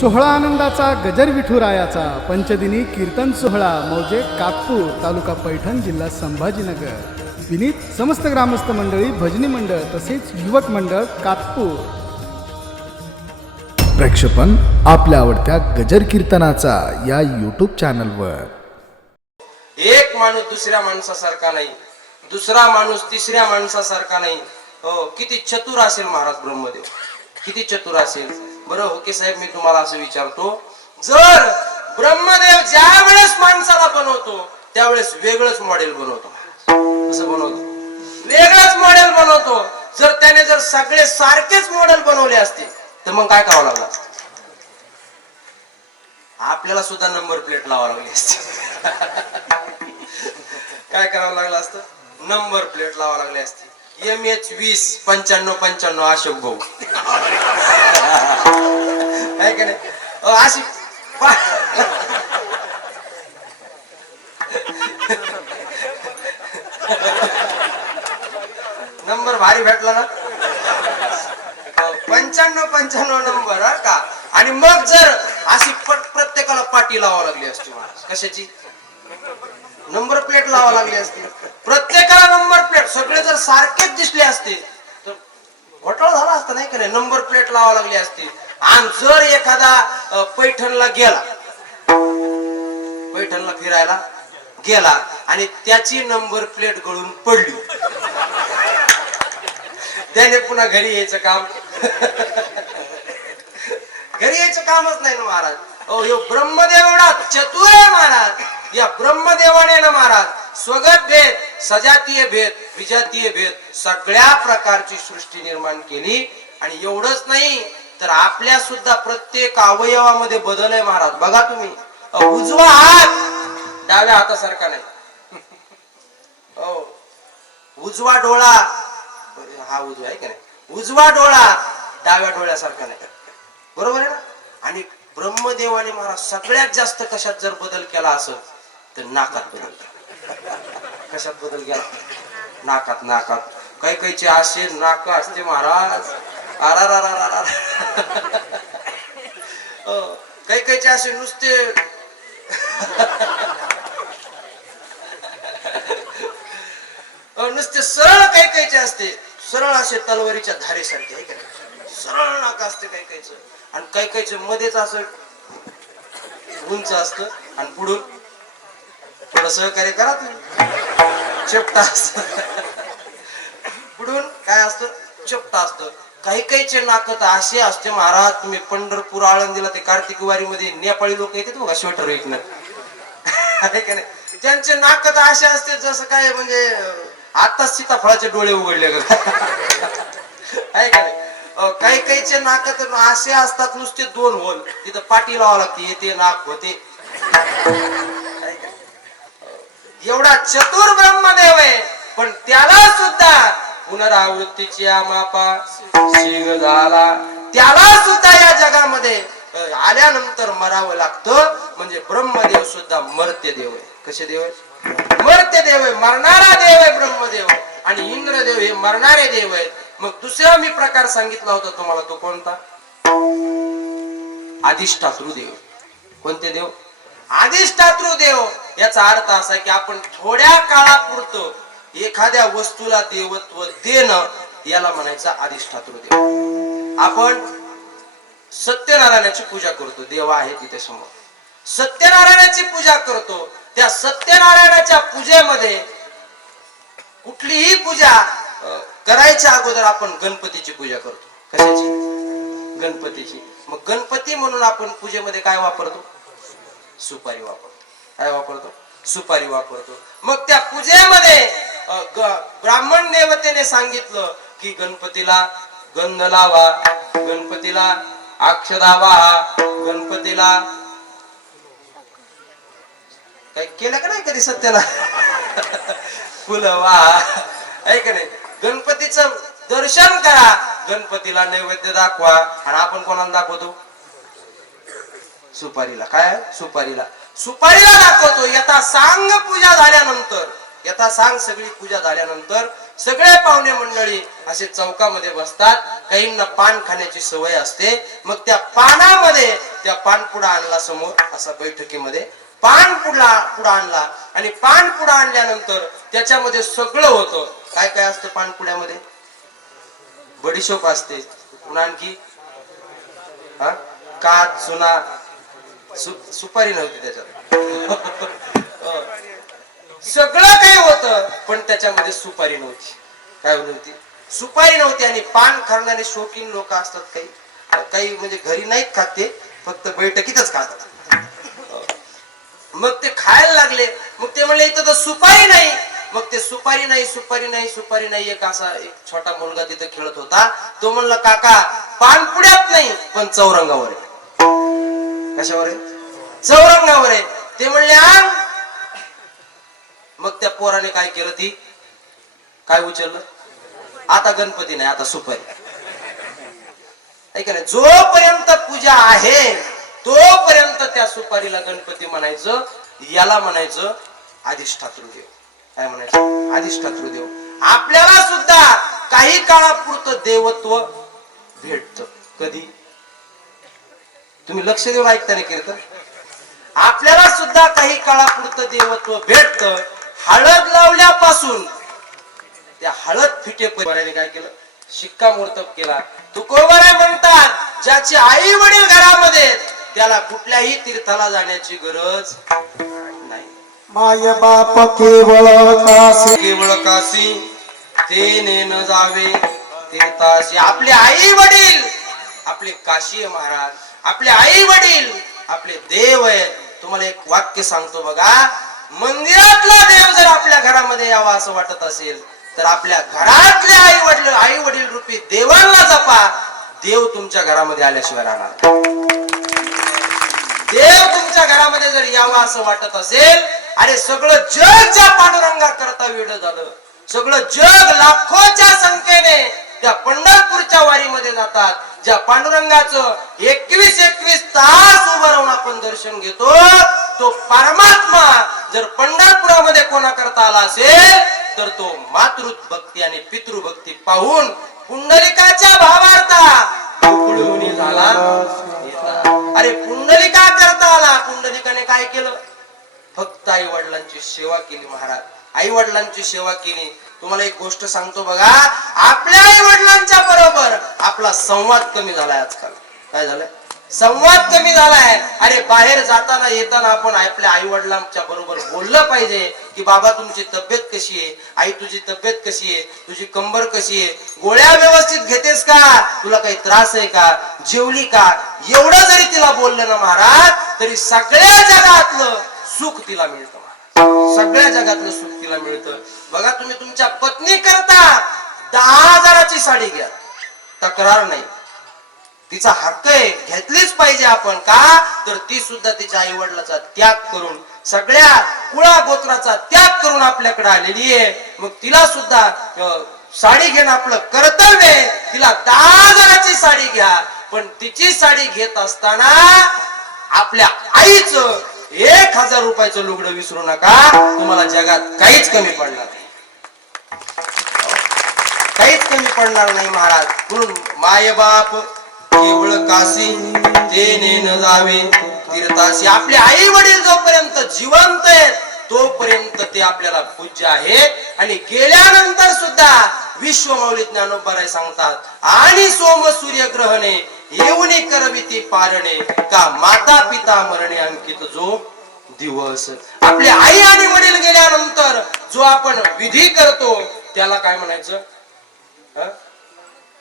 सोहळा आनंदाचा गजर विठुरायाचा. पंचदिनी कीर्तन सोहळा मौजे कातपूर तालुका पैठण जिल्हा संभाजीनगर. विनीत समस्त ग्रामस्थ मंडळी भजनी मंडळ तसेच युवक मंडळ कातपूर प्रेक्षपण आपल्या आवडत्या गजर कीर्तनाचा या यूट्यूब चॅनलवर एक माणूस दुसऱ्या माणसासारखा नाही. दुसरा माणूस तिसऱ्या माणसासारखा नाही. हो किती चतुर असेल महाराज ब्रह्मदेव. किती चतुर असेल. बरं ओके साहेब मी तुम्हाला असं विचारतो. जर ब्रह्मदेव ज्या वेळेस माणसाला बनवतो त्यावेळेस वेगळंच मॉडेल बनवतो. असं बनवतो? वेगळंच मॉडेल बनवतो. जर त्याने जर सगळे सारखेच मॉडेल बनवले असते तर मग काय करावं लागलं आपल्याला सुद्धा नंबर प्लेट लावा लागली असते. काय करावं लागलं असतं? नंबर प्लेट लावा लागली असती. एम एच वीस पंच्याण्णव पंच्याण्णव अशोक भाऊ. काय का नाही? अशी नंबर भारी भेटला ना? पंच्याण्णव पंच्याण्णव नंबर हा का? आणि मग जर अशी पट प्रत्येकाला पाठी लावा लागली असती कशाची? नंबर प्लेट लावा लागली असती प्रत्येकाला नंबर प्लेट. सगळे जर सारखेच दिसले असते तर घोटाळा झाला असता नाही का नाही? नंबर प्लेट लावा लागली असती आणि जर एखादा पैठणला गेला पैठणला फिरायला गेला आणि त्याची नंबर प्लेट गळून पडली. त्याने पुन्हा घरी यायचं काम. घरी यायचं कामच नाही ना महाराज. अहो ब्रह्मदेव एवढा चतुर आहे महाराज. या ब्रह्मदेवाने ना महाराज स्वगत भेद सजातीय भेद विजातीय भेद सगळ्या प्रकारची सृष्टी निर्माण केली. आणि एवढंच नाही तर आपल्या सुद्धा प्रत्येक अवयवामध्ये बदल आहे महाराज. बघा तुम्ही. उजवा हात. डाव्या हातासारखा नाही. हो उजवा डोळा. हा उजवा आहे का नाही? उजवा डोळा. डाव्या डोळ्यासारखा नाही. बरोबर आहे ना? आणि ब्रह्मदेवाने महाराज सगळ्यात जास्त कशात जर बदल केला असं तर नाकात बदल केला. कशात बदल केला? नाकात नाकात. काही काहीचे असे नाक असते महाराज. आरारारारारा. हो, काही काहीचे असे नुसते. अ, नुसते सरळ काही काहीचे असते. सरळ असे तलवारीच्या धारेसारखे आहे का सरळ नाक असते काही काहीच. आणि काही काहीचे मध्येच असं उंच असत. आणि पुढून थोडं सहकार्य करा तुम्ही. चपटा असत. पुढून काय असतं? चपटा असतं. काही काहीचे नाक तर असे असते महाराज तुम्ही पंढरपूर आळंदीला ते कार्तिक वारी मध्ये नेपाळी लोक येतात बघा स्वेटर विकणं आहे का नाही? त्यांचे नाक तर असे असते जसं काय म्हणजे आताच सीताफळाचे डोळे उघडले का आहे का नाही? काही काहीचे नाक तर असे असतात नुसते दोन होल. तिथं पाठी लावा लागते येते नाक होते. एवढा चतुर ब्रह्मदेव आहे. पण त्याला सुद्धा पुनरावृत्तीची या मापा शिग झाला. त्याला सुद्धा या जगामध्ये आल्यानंतर मरावं लागतं. म्हणजे ब्रह्मदेव सुद्धा मर्त्य देव आहे. कसे देव आहे मर्त्य देव आहे. मरणारा देव आहे ब्रह्मदेव. आणि इंद्रदेव हे मरणारे देव आहेत. मग दुसरा मी प्रकार सांगितला होता तुम्हाला तो कोणता? अधिष्ठातृ देव. कोणते देव? अधिष्ठातृ देव. याचा अर्थ असा की आपण थोड्या काळापुरतं एखाद्या वस्तूला देवत्व देणं याला म्हणायचं अधिष्ठातृ देव. आपण सत्यनारायणाची पूजा करतो. देव आहे तिथे समोर. सत्यनारायणाची पूजा करतो. त्या सत्यनारायणाच्या पूजेमध्ये कुठलीही पूजा करायच्या अगोदर आपण गणपतीची पूजा करतो. कशाची? गणपतीची. मग गणपती म्हणून आपण पूजेमध्ये काय वापरतो? सुपारी वापरतो. काय वापरतो? सुपारी वापरतो. मग त्या पूजेमध्ये ब्राह्मण देवतेने सांगितलं की गणपतीला गंध लावा गणपतीला अक्षदा वाहा गणपतीला काही केलं का नाही कधी सत्याला फुलं वाहा ऐक नाही? गणपतीचं दर्शन करा. गणपतीला नैवेद्य दाखवा. आणि आपण कोणाला दाखवतो? सुपारीला. काय? सुपारीला. सुपारीला दाखवतो. यथा सांग पूजा झाल्यानंतर. यथा सांग सगळी पूजा झाल्यानंतर. सगळे पाहुणे मंडळी असे चौकामध्ये बसतात. काहींना पान खाण्याची सवय असते. मग त्या पानामध्ये त्या पानपुडा आणला समोर असा बैठकीमध्ये पान पुढला पुढं आणला. आणि पान पुडा आणल्यानंतर त्याच्यामध्ये सगळं होतं. काय काय असतं पानपुड्यामध्ये बडीशोप असते. पुन्हा आणखी? हा? काच चुना. सु- सुपारी नव्हती त्याच्यात. सगळं काही होत पण त्याच्यामध्ये सुपारी नव्हती. काय नव्हती? सुपारी नव्हती आणि पान खाणारे शौकीन लोक असतात काही. काही म्हणजे घरी नाहीत खात ते फक्त बैठकीतच खातात. मग ते खायला लागले. मग ते म्हणले इथं तर सुपारी नाही. मग ते सुपारी नाही सुपारी नाही सुपारी नाही. एक असा एक छोटा मुलगा तिथे खेळत होता. तो म्हणला काका पानपुड्यात नाही पण चौरंगावर आहे. कशावर आहे? चौरंगावर आहे. ते म्हणले आण मग त्या पोराने काय केलं ती? काय उचललं? आता गणपती नाही आता सुपारी. ऐका नाही जोपर्यंत पूजा आहे तोपर्यंत त्या सुपारीला गणपती म्हणायचं याला म्हणायचं अधिष्ठातृदेव काय म्हणायचं? अधिष्ठातृदेव आपल्याला सुद्धा काही काळापुरतं देवत्व भेटत. कधी? तुम्ही लक्ष देऊन ऐकता नाही कीर्तन? आपल्याला सुद्धा काही काळापुरतं देवत्व भेटत. हळद लावल्यापासून त्या हळद फिटे परिवाराने काय केलं? शिक्कामोर्तब केला. तुकोबारा म्हणतात ज्याचे आई वडील घरामध्ये त्याला कुठल्याही तीर्थाला जाण्याची गरज नाही. माय बाप केवळ कासे केवळ काशी ते नेन जावे तीर्थाशी आपले आई वडील आपले काशी महाराज आपले आई वडील आपले देव आहेत. तुम्हाला एक वाक्य सांगतो बघा मंदिरातला देव जर आपल्या घरामध्ये यावा असं वाटत असेल तर आपल्या घरातले आई वडील आई वडील रूपी देवांना जपा. देव तुमच्या घरामध्ये आल्याशिवाय राहणार देव तुमच्या घरामध्ये जर यावा असं वाटत असेल अरे सगळं जग ज्या पांडुरंगा करता वेळ झालं. सगळं जग लाखोच्या संख्येने त्या पंढरपूरच्या वारीमध्ये जातात. ज्या पांडुरंगाचं एकवीस एकवीस तास उभं राहून आपण दर्शन घेतो तो परमात्मा जर पंढरपुरामध्ये कोणा करता आला असेल तर तो मातृ भक्ती आणि पितृभक्ती पाहून पुंडलिकाच्या भावार्था झाला. अरे पुंडलिका करता आला. पुंडलिकाने काय केलं? फक्त आई वडिलांची सेवा केली महाराज. आई वडिलांची सेवा केली. तुम्हाला एक गोष्ट सांगतो बघा. आपल्या आई वडिलांच्या बरोबर आपला संवाद कमी झालाय आजकाल. काय झालंय? संवाद कमी झालाय. अरे बाहेर जाताना येताना आपण आपल्या आई वडिलांच्या बरोबर बोललं पाहिजे की बाबा तुमची तब्येत कशी आहे? आई तुझी तब्येत कशी आहे? तुझी कंबर कशी आहे? गोळ्या व्यवस्थित घेतेस का? तुला काही त्रास आहे का? जेवली का? एवढं जरी तिला बोललं ना महाराज तरी सगळ्या जगातलं सुख तिला मिळतं सगळ्या जगातलं सुख तिला मिळतं. बघा तुम्ही तुमच्या पत्नी करता दहा हजाराची साडी घ्या. तक्रार नाही. तिचा हक्क आहे घेतलीच पाहिजे आपण का? तर ती सुद्धा तिच्या आई वडिलाचा त्याग करून सगळ्या कुळा गोत्राचा त्याग करून आपल्याकडे आलेली आहे. मग तिला सुद्धा साडी घेणं आपलं कर्तव्य आहे. तिला दहा हजाराची साडी घ्या. पण तिची साडी घेत असताना आपल्या आईचं एक हजार रुपयाचं लुगडं विसरू नका. तुम्हाला जगात काहीच कमी पडणार नाही. काहीच कमी पडणार नाही महाराज. म्हणून मायबाप केवळ काशी ते नेन जावे तीर्थाशी आपले आई वडील जोपर्यंत जिवंत आहेत तोपर्यंत ते आपल्याला पूज्य आहेत. आणि गेल्यानंतर सुद्धा विश्वमौली ज्ञानोपराय सांगतात आणि सोम सूर्य ग्रहणे येऊन करविती पारणे का माता पिता मरणे अंकित जो दिवस. आपले आई आणि वडील गेल्यानंतर जो आपण विधी करतो त्याला काय म्हणायचं?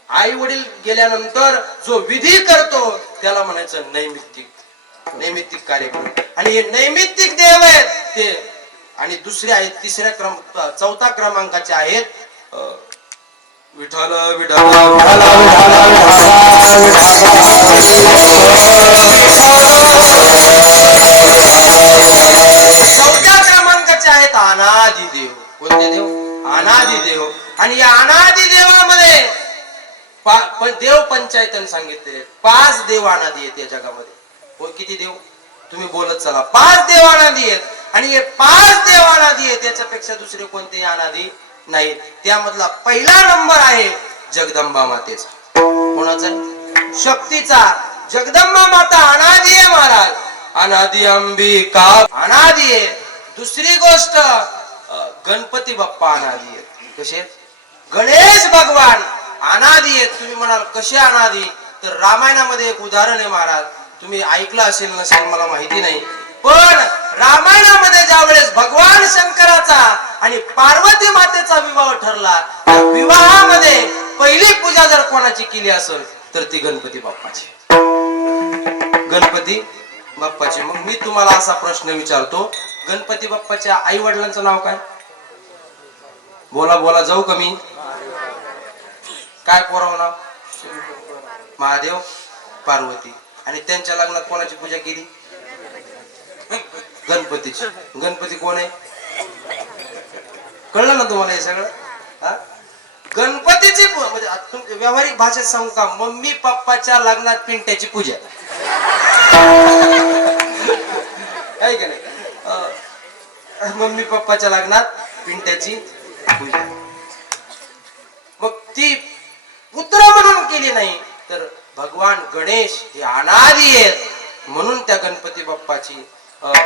आई वडील गेल्यानंतर जो विधी करतो त्याला म्हणायचं नैमित्तिक. नैमित्तिक कार्यक्रम. आणि हे नैमित्तिक देव आहेत ते. आणि दुसरे आहेत तिसऱ्या क्रम चौथा क्रमांकाचे आहेत अं, विठ्ठल विठ्ठल चौथ्या क्रमांकाचे आहेत अनादी देव कोणते देव? अनादि देव आणि या अनादि देवामध्ये पण देव पंचायतन सांगितले पाच देव अनादी आहेत या जगामध्ये. हो किती देव? तुम्ही बोलत चला. पाच देव आनादी आहेत. आणि हे पाच देव अनादी आहेत त्याच्यापेक्षा दुसरे कोणते अनादी नाही त्यामधला पहिला नंबर आहे जगदंबा मातेचा. कोणाचा? शक्तीचा. जगदंबा माता अनादी आहे महाराज. अनादी अंबिका. अनादी आहे. दुसरी गोष्ट गणपती बाप्पा अनादी आहेत. कसे? गणेश भगवान. अनादी आहेत. तुम्ही म्हणाल कसे अनादी? तर रामायणामध्ये एक उदाहरण आहे महाराज. तुम्ही ऐकलं असेल नसेल मला माहिती नाही. पण रामायणामध्ये ज्या वेळेस भगवान शंकराचा आणि पार्वती मातेचा विवाह ठरला त्या विवाहामध्ये पहिली पूजा जर कोणाची केली असेल तर ती गणपती बाप्पाची. गणपती बाप्पाची. मग मी तुम्हाला असा प्रश्न विचारतो गणपती बाप्पाच्या आई वडिलांचं नाव काय? बोला बोला जाऊ का मी? काय पोराव नाव महादेव पार्वती. आणि त्यांच्या लग्नात कोणाची पूजा केली? गणपतीची. गणपती कोण आहे? कळलं ना तुम्हाला हे सगळं? हा? गणपतीची म्हणजे आता व्यावहारिक भाषेत सांगू का? मम्मी पप्पाच्या लग्नात पिंट्याची पूजा. काय का नाही? मम्मी पप्पाच्या लग्नात पिंट्याची पूजा. नाही तर भगवान गणेश हे अनादी आहेत. म्हणून त्या गणपती बाप्पाची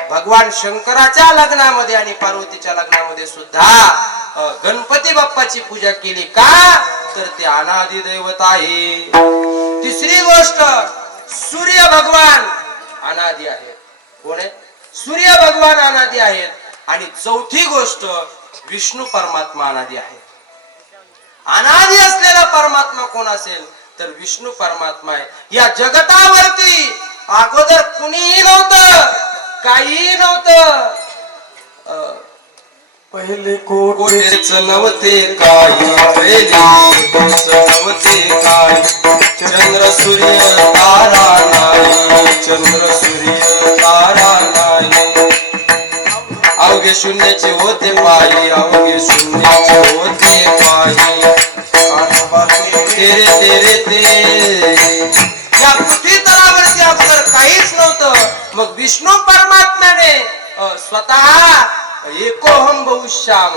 भगवान शंकराच्या लग्नामध्ये आणि पार्वतीच्या लग्नामध्ये सुद्धा गणपती बाप्पाची पूजा केली का? तर ते अनादी दैवत आहे. तिसरी गोष्ट सूर्य भगवान अनादी आहेत. कोण आहे? सूर्य भगवान अनादी आहेत. आणि चौथी गोष्ट विष्णू परमात्मा अनादी आहे. अनादी असलेला परमात्मा कोण असेल? तर विष्णू परमात्मा आहे. या जगतावरती अगोदर कुणीही नव्हतं काहीही नव्हतं. पहिले कोट कोटेच नव्हते काही पहिले नव्हते काही चंद्र सूर्य तारा नाही चंद्र सूर्य तारा नाही. अवघे शून्याचे होते पायी अवघे शून्याचे होते पायी. तेरे तेरे ते या पृथ्वी तलावरती अगोदर काहीच नव्हतं. मग विष्णू परमात्म्याने स्वतः एकोहम बहुश्याम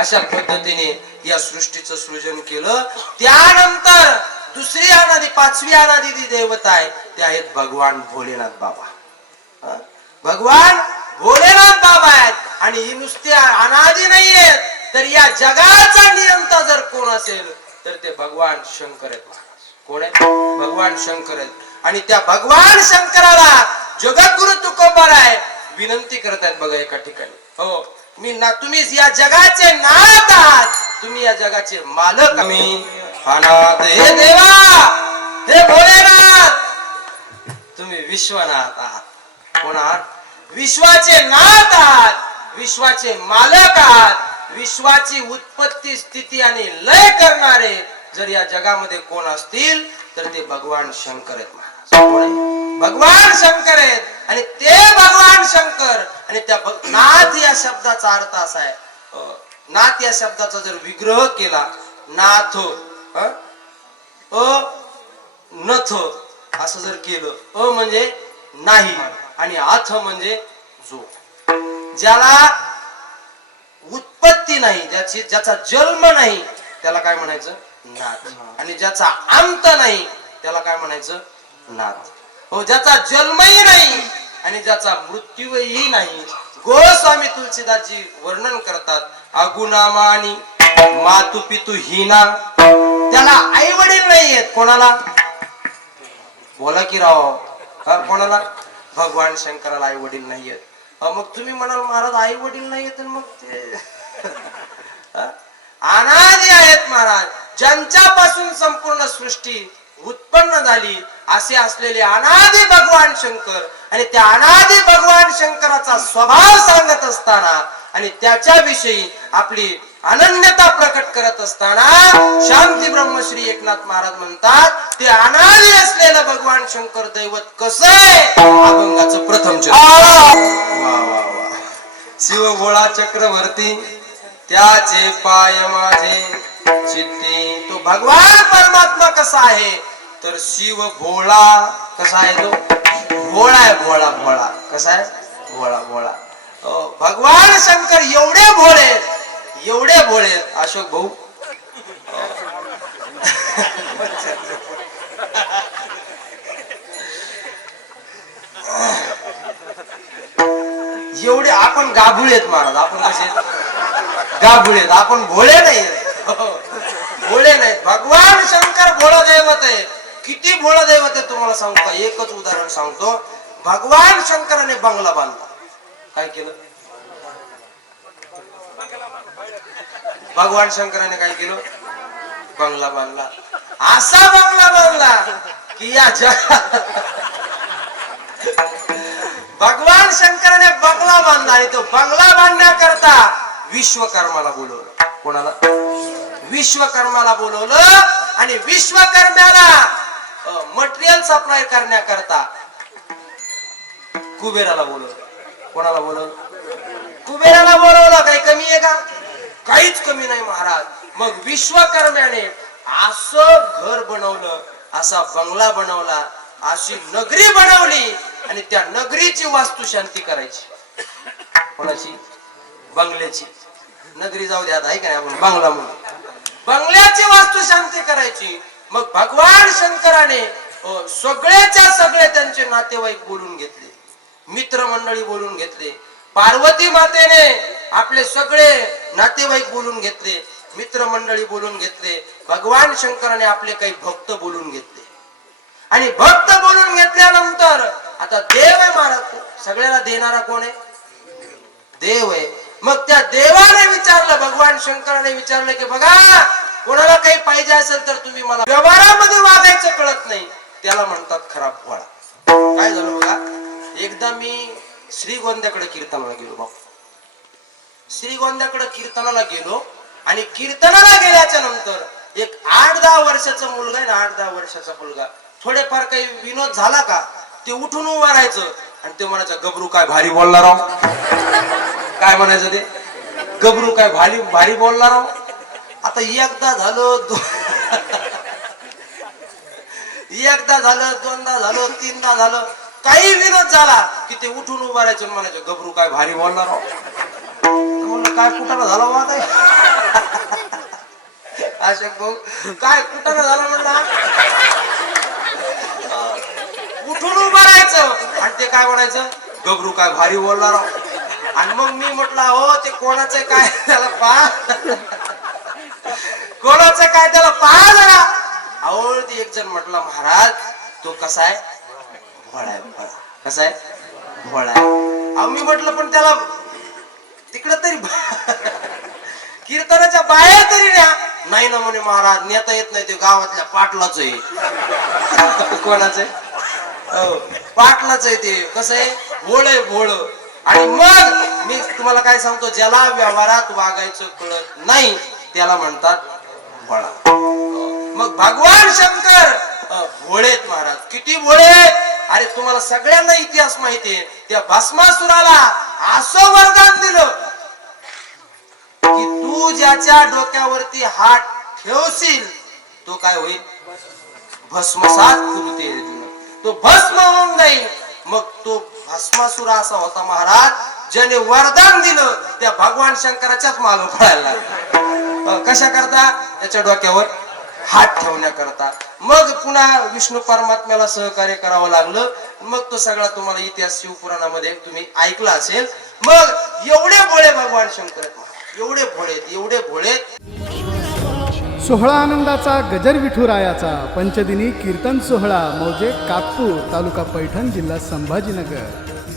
अशा पद्धतीने या सृष्टीचं सृजन केलं. त्यानंतर दुसरी अनादी पाचवी अनादी जी देवता आहे ते आहेत भगवान भोलेनाथ बाबा. भगवान भोलेनाथ बाबा आहेत. आणि ही नुसते अनादी नाहीयेत तर या जगाचा नियंता जर कोण असेल तर ते भगवान शंकर आहेत कोण आहे भगवान शंकर आहेत. आणि त्या भगवान शंकराला जगद्गुरु तुकोबार आहे. विनंती करत आहेत बघा एका ठिकाणी. हो मी ना तुम्ही या जगाचे नाथ आहात. तुम्ही या जगाचे मालक मी अनाथ हे देवा हे भोलेनाथ. तुम्ही विश्वनाथ आहात. कोण आहात? विश्वाचे नाथ आहात. विश्वाचे मालक आहात. विश्वाची उत्पत्ती स्थिती आणि लय करणारे जर या जगामध्ये कोण असतील तर ते भगवान शंकर आहेत महाराज. भगवान शंकर आहेत. आणि ते भगवान शंकर. आणि त्या नाथ या शब्दाचा अर्थ असा आहे. नाथ या शब्दाचा जर विग्रह केला नाथ अ नथ असं जर केलं अ म्हणजे नाही. आणि आथ म्हणजे जो. ज्याला उत्पत्ती नाही ज्याची ज्याचा जन्म नाही त्याला काय म्हणायचं? नाथ आणि ज्याचा अंत नाही त्याला काय म्हणायचं? नाथ हो ज्याचा जन्मही नाही आणि ज्याचा मृत्यूही नाही. गोस्वामी तुलसीदासजी वर्णन करतात अगुणामानी मातू पितू हिना. त्याला आई वडील नाहीयेत कोणाला? बोला की राव. कोणाला? भगवान शंकराला आई वडील नाहीयेत आहेत. मग तुम्ही म्हणाल महाराज आई वडील नाहीयेत तर मग ते अनादी आहेत महाराज. ज्यांच्यापासून संपूर्ण सृष्टी उत्पन्न झाली असे असलेले अनादी भगवान शंकर आणि त्या अनादी भगवान शंकराचा स्वभाव सांगत असताना आणि त्याच्याविषयी आपली अनन्यता प्रकट करत असताना शांती ब्रह्मश्री एकनाथ महाराज म्हणतात ते अनादी असलेलं भगवान शंकर दैवत कसं आहे? अभंगाचं प्रथम चरण वा वा वा. शिव भोळा चक्रवर्ती त्याचे पाय माझे चित्ती तो भगवान परमात्मा कसा आहे? तर शिव भोळा कसा आहे तो? भोळा आहे भोळा भोळा. कसा आहे? भोळा भोळा. भगवान शंकर एवढे भोळे एवढे भोळे अशोक भाऊ? एवढे आपण गाभुळे आहेत महाराज आपण कसे? गाभुळे आहेत आपण भोळे नाही. भोळे नाहीत. भगवान शंकर भोळ दैवत आहे किती भोळ दैवत आहे तुम्हाला सांगतो? एकच उदाहरण सांगतो. भगवान शंकराने बंगला बांधला. काय केलं? भगवान शंकराने काय केलं? बंगला बांधला असा बंगला बांधला की याच्या भगवान शंकराने बंगला बांधला आणि तो बंगला बांधण्याकरता विश्वकर्माला बोलवलं. कोणाला? विश्वकर्माला बोलवलं आणि विश्वकर्म्याला मटेरियल सप्लाय करण्याकरता कुबेराला बोलवलं. कोणाला बोलवलं? कुबेराला बोलवलं. काही कमी आहे का? काहीच कमी नाही महाराज. मग विश्वकर्म्याने असं घर बनवलं असा बंगला बनवला अशी नगरी बनवली आणि त्या नगरीची वास्तू शांती करायची. कोणाची? बंगल्याची. नगरी जाऊ द्या आहे का नाही आपण? बंगला म्हणून. बंगल्याची वास्तू शांती करायची. मग भगवान शंकराने सगळ्याच्या सगळे त्यांचे नातेवाईक बोलून घेतले. मित्रमंडळी बोलून घेतले. पार्वती मातेने आपले सगळे नातेवाईक बोलून घेतले. मित्रमंडळी बोलून घेतले भगवान शंकराने आपले काही भक्त बोलून घेतले. आणि भक्त बोलून घेतल्यानंतर आता देव आहे महाराज सगळ्याला देणारा कोण आहे? देव आहे. मग त्या देवाने विचारलं भगवान शंकराने विचारलं की बघा कोणाला काही पाहिजे असेल तर तुम्ही मला व्यवहारामध्ये वागायचं कळत नाही. त्याला म्हणतात खराब वाळा काय झालं बघा? एकदा मी श्रीगोंद्याकडे कीर्तनाला गेलो बाप श्रीगोंद्याकडे कीर्तनाला गेलो आणि कीर्तनाला गेल्याच्यानंतर एक आठ दहा वर्षाचा मुलगा आहे ना आठ दहा वर्षाचा मुलगा. थोडेफार काही विनोद झाला का ते उठून उभं राहायचं आणि ते म्हणायचं गबरू काय भारी बोलणार राव. काय म्हणायचं ते? गबरू काय भारी भारी बोलणार राव. आता एकदा झालं एकदा झालं दोनदा झालं तीनदा झालं काही विनोद झाला की ते उठून उभं राहायचं म्हणायचं गबरू काय भारी बोलणार राव. काय कुठाला झाला हो बा काय अशोक भाऊ काय कुठाला झाला म्हणला उठून उभं राहायचं? आणि ते काय म्हणायचं? गबरू काय भारी बोलणार हो. आणि मग मी म्हटलं हो ते कोणाचं काय त्याला पहा कोणाचं काय त्याला पहा जरा. अहो ते एक जण म्हटलं महाराज तो कसा आहे? भोळा आहे भोळा. कसा आहे? भोळा आहे. अहो मी म्हटलं पण त्याला तिकडं तरी कीर्तनाच्या बाहेर तरी न्या. नाही ना म्हणे महाराज नेता येत नाही ते गावातल्या पाटलाच आहे. कोणाच आहे? हो पाटलाच आहे ते. कसं आहे? भोळ आहे भोळ. आणि मग मी तुम्हाला काय सांगतो ज्याला व्यवहारात वागायचं कळत नाही त्याला म्हणतात भोळा. मग भगवान शंकर. भोळेत महाराज. किती भोळे अरे तुम्हाला सगळ्यांना इतिहास माहितीये. त्या भस्मासुराला असं वरदान दिलं की तू ज्याच्या डोक्यावरती हात ठेवशील तो काय होईल? भस्मसात कृते तो भस्म होऊन जाईल. मग तो भस्मासुर असा होता महाराज ज्याने वरदान दिलं त्या भगवान शंकराच्याच माग पळायला लागला. कशा करता त्याच्या डोक्यावर हात ठेवण्याकरता. मग पुन्हा विष्णू परमात्म्याला सहकार्य करावं लागलं. मग तो सगळा तुम्हाला इतिहास शिवपुराणामध्ये तुम्ही ऐकला असेल. मग एवढे भोळे भगवान शंकर एवढे भोळे एवढे भोळे सोहळा आनंदाचा गजर विठुरायाचा. पंचदिनी कीर्तन सोहळा मौजे कापूर तालुका पैठण जिल्हा संभाजीनगर.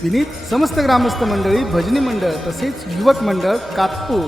विनीत समस्त ग्रामस्थ मंडळी भजनी मंडळ तसेच युवक मंडळ कातपूर